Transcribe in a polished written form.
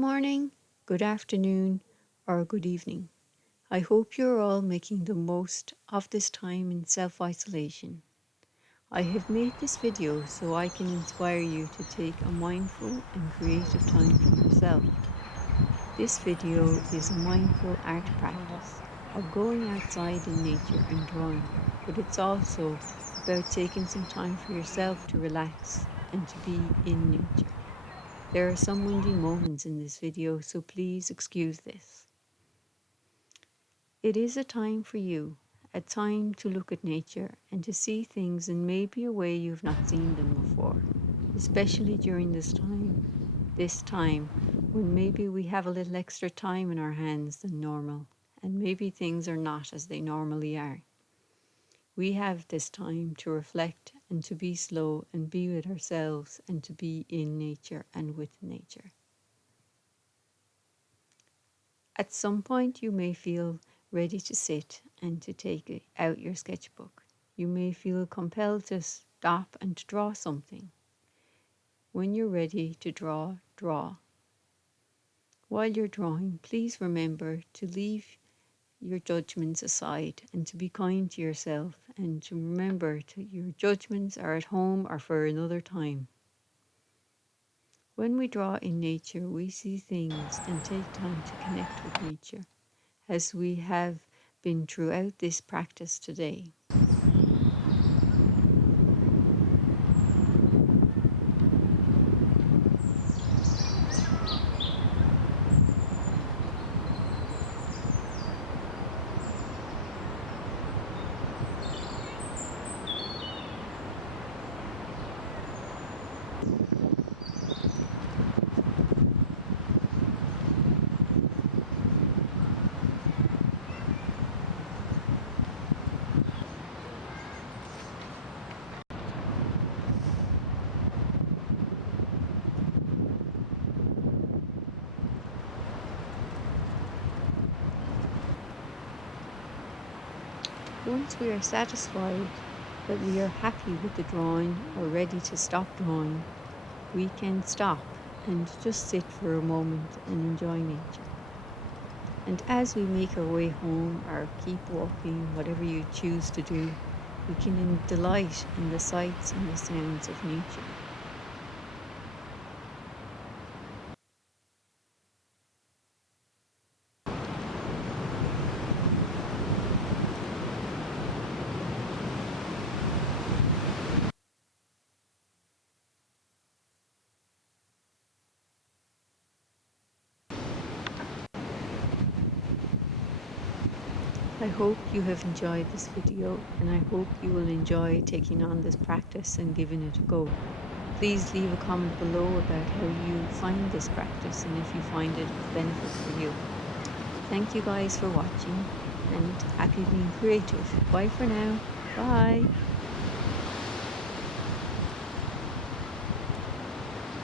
morning, good afternoon, or good evening. I hope you're all making the most of this time in self-isolation. I have made this video so I can inspire you to take a mindful and creative time for yourself. This video is a mindful art practice of going outside in nature and drawing, but it's also about taking some time for yourself to relax and to be in nature. There are some windy moments in this video, so please excuse this. It is a time for you, a time to look at nature and to see things in maybe a way you've not seen them before, especially during this time when maybe we have a little extra time in our hands than normal, and maybe things are not as they normally are. We have this time to reflect and to be slow and be with ourselves and to be in nature and with nature. At some point you may feel ready to sit and to take out your sketchbook. You may feel compelled to stop and to draw something. When you're ready to draw, draw. While you're drawing, please remember to leave your judgments aside and to be kind to yourself, and to remember your judgments are at home or for another time. When we draw in nature, we see things and take time to connect with nature, as we have been throughout this practice today. Once we are satisfied that we are happy with the drawing or ready to stop drawing, we can stop and just sit for a moment and enjoy nature. And as we make our way home or keep walking, whatever you choose to do, we can delight in the sights and the sounds of nature. I hope you have enjoyed this video, and I hope you will enjoy taking on this practice and giving it a go. Please leave a comment below about how you find this practice and if you find it of benefit for you. Thank you guys for watching, and happy being creative. Bye for now. Bye.